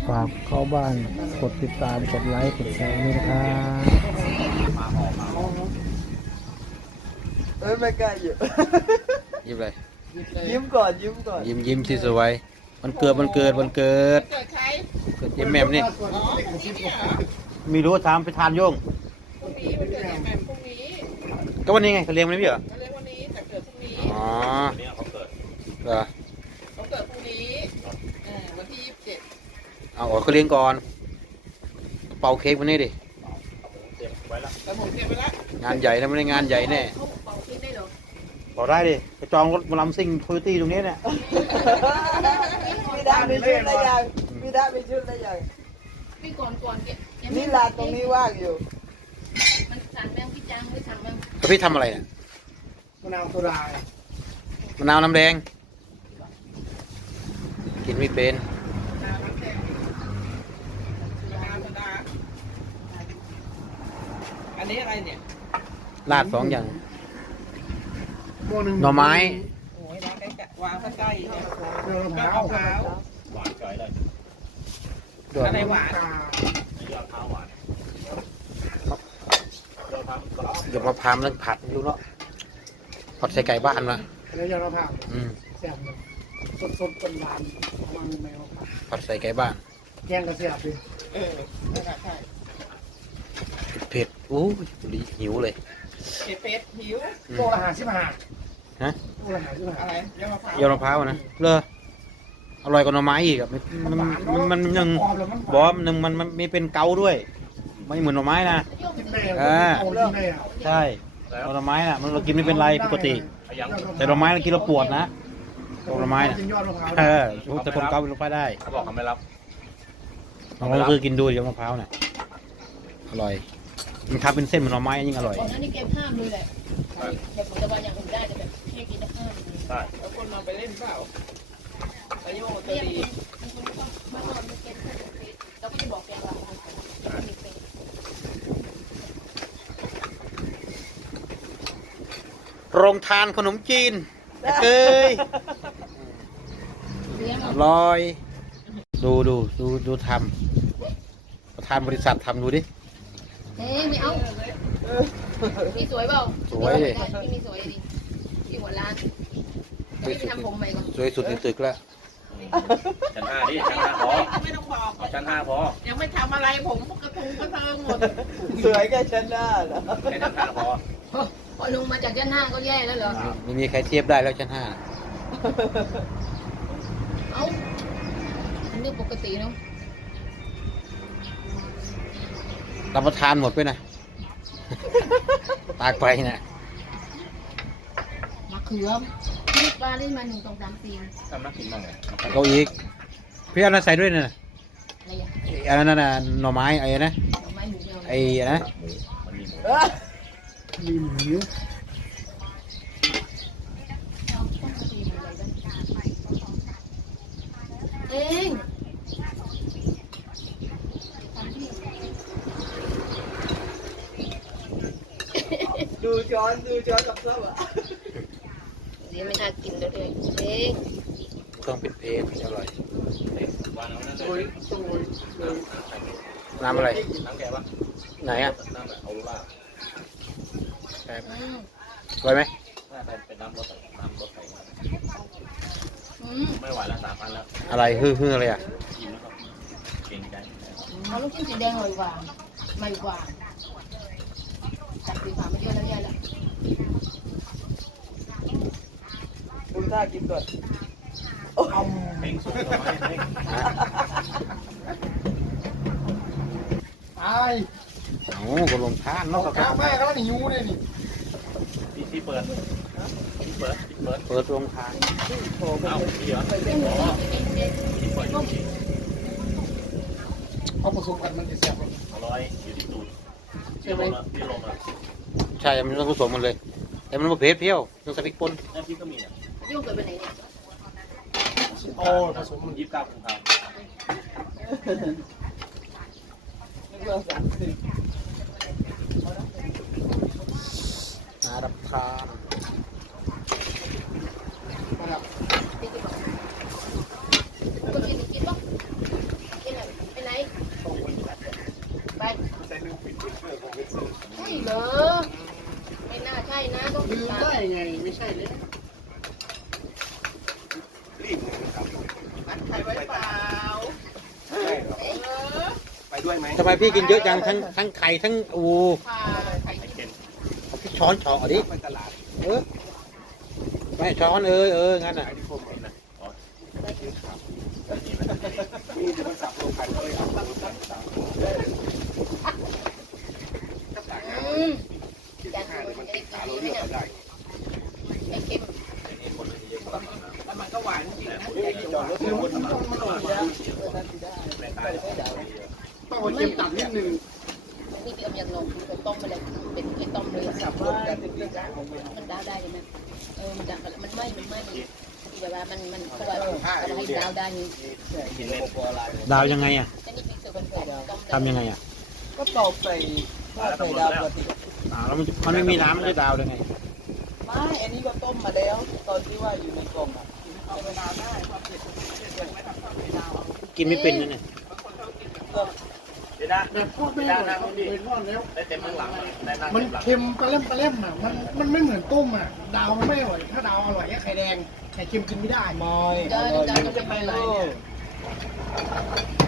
ฝากเข้าบ้านกดติดตามกดไลค์กดแชร์นี่นะครับไม่กล้าอยู่ยิ้มเลยยิ้มก่อนยิ้มก่อนยิ้มที่สวยวันเกิดเกิดใครเกิดเจมแหม่มนี่ไม่รู้ทำไปทานโยงก็วันนี้ไงเขาเลี้ยงวันนี้เหรอเรียกวันนี้แต่เกิดพรุ่งนี้อ๋อเหรอเขาเกิดพรุ่งนี้วันที่27 เอาเขาเลี้ยงก่อนเป่าเค้กวันนี้ดิแต่ผมเตรียมไว้แล้วงานใหญ่นะไม่ได้งานใหญ่แน่เขาเป่าเค้กได้เหรอบอกได้ดิไปจองรถมาลำซิ่งโคโยตี้ตรงนี้เนี่ยพี่ดามีชุดอะไรยังพี่ดามีชุดอะไรยังพี่ก่อนเก็บนี่ลานตรงนี้ว่างอยู่มันสั่งแมงพี่จังไม่สั่งแมงแล้วพี่ทำอะไรเนี่ยมะนาวโซดามะนาวน้ำแดงกินไม่เป็นอันนี้อะไรเนี่ยลาด2 อย่างโม่หนึ่งหน่อไม้โอ้ยวางใกล้ๆเนี่ยเดือดมะมะพพร้าวร้าวอะไรหวานเดี๋ยวมาพามเรื่องผัดไม่รู้เนาะผัดใส่ไก่บ้านมาแล้วยอดมะพร้าวอืมแซ่บเลยสดเป็นหวานมันไม่เอาผัดใส่ไก่บ้านแกงก็แซ่บดิใช่เผ็ดๆอู้ยหิวเลยเป็ดหิวอืมโลละ50 ฮะโลละ50 อะไรยำมะพร้าวยอดมะพร้าวนะเลออร่อยกว่าหน่อไม้อีกอะมันยังบอกว่ามันไม่เป็นเกาด้วย ไม่เหมือนหน่อไม้นะกินได้กินได้อะใช่หน่อไม้น่ะมันเรากินไม่เป็นไรปกติ แต่หน่อไม้เรากินเราปวดนะหน่อไม้น่ะกินยอดมะพร้าวแต่คนเกาเป็นลูกไฟได้เขาบอกเขาไม่รับลองคือกินดูยอดมะพร้าวน่ะอร่อยมันทำเป็นเส้นเหมือนหน่อไม้ยิ่งอร่อยก่อนหน้านี้เกมห้ามเลยแหละแบบผมจะมาอย่างอื่นได้แต่แบบแค่กินห้ามใช่แล้วคนมาไปเล่นเปล่าไปโยกตัวดีแล้วก็จะบอกแกว่าโรงทานขนมจีนเอ้ยอร่อยดูทำประธานบริษัททำดูดิเอ้ยไม่เอาพี่สวยเปล่าสวยดิพี่มีสวยดิพี่หัวล้านพี่ไปทำผมใหม่ก่อนสวยสุดในตึกแล้วชั้น 5ดิชั้น 5พอไม่ต้องบอกเอาชั้น 5พอยังไม่ทำอะไรผมกระทุงกระเทิงหมดสวยแค่ชั้นหน้าเหรอแค่ชั้น5พอพอลงมาจากชั้น 5ก็แย่แล้วเหรอไม่มีใครเทียบได้แล้วชั้น 5 เอ้าอันนี้ปกติเนาะรับประทานหมดไปนะ ตากไปนะมะเขือนี่ปลาเล่นมา1 2 3 4 ทำนักกินบ้างไงเอาอีกพี่เอาอะไรใส่ด้วยเนี่ยอะไรอย่างอันนั้นน่ะหน่อไม้ไอ้นะดอกไม้หมูเดียวไอ้นะหมูมันมีหมูมีหมูเองดูช้อนกับซ้ออ่ะนี่ไม่น่ากินเลยเองเครื่องเป็นเพลอร่อยวางเอานั่นสเลวยยสวยสวยน้ำอะไรน้ำแกปะไหนอ่ะน้ำแบบเอาลูล่าสวยไหมน่าจะเป็นน้ำรสใส่มาอืมไม่ไหวแล้ว3 อันแล้วอะไรฮืออะไรอ่ะกินแล้วครับเก่งใจเอาลูกชิ้นสีแดงอร่อยกว่าไม่กว่าจับสีขาวมาเยอะแล้วเนี่ยแหละดูท่ากินก่อนเพ่งสุดหน่อไม้เพ่งตายเอาก็ลงทานเนาะข้าวแม่ก็หนียูเลยนี่ที่เปิดเปิดเปิดลงทานเอาที่เหรออ๋อที่เปิดอยู่ที่เอาผสมกันมันจะแซ่บอร่อยอยู่ที่ตูดที่ลมอ่ะที่ลมอ่ะใช่มันต้องผสมมันเลย แต่มันมาเผ็ดเปรี้ยวต้องใส่พริกป่นนั่นพี่ก็มีอ่ะโยกเกิดไปไหนเนี่ยโอ้ผสมมัน 29 กุมภาพันธ์นึกว่า30 น่ารับทานพี่กินบอกก็กินปะกินอะไรไงไม่ใช่เลยรีบนัดใครไว้เปล่าไปด้วยไหมทำไมพี่กินเยอะจังทั้งไข่ทั้งอูพาไข่เค็มเอาพี่ช้อนเอาดิไปตลาดเออไม่ช้อนงั้นอ่ะที่ผมนะมีจะมาสับลงไปเลยเอาไปสับจาน 5 ดูมันจะติได้ดกิตาน เราดีเรียกเนี่ยได้ไข่เค็มแล้วมันก็หวานจริงนะจอดรถมันหน่อยแล้วต้องเอาเค็มตัดนิดนึงนี่พี่อมยังลงคือต้มไปเลยเป็นไอ้ต้มเลยสับรถกันติดกันมันได้เลยนะมันดังมันไหม้เดี๋ยวว่ามันเขาว่าเราให้ดาวได้นี่ดาวยังไงอ่ะแต่นี่พี่คือเป็นต้มทำยังไงอ่ะก็ตอกใส่ดาวปกติแล้วมันไม่มีน้ำมันจะดาวได้ไงไม่อันนี้ก็ต้มมาแล้ว ตอนที่ว่าอยู่ในกล่องอ่ะเอาไปดาวได้ความเผ็ดไม่ทำความเผ็ดดาวกินไม่เป็นนะเนี่ยแบบพ่อแม่เราไปทอดแล้วมันเค็มปลาเล่มอ่ะมันไม่เหมือนต้มอ่ะดาวมันไม่อร่อยถ้าดาวอร่อยแค่ไข่แดงไข่เค็มกินไม่ได้มอยเดินจะไปไหนเนี่ย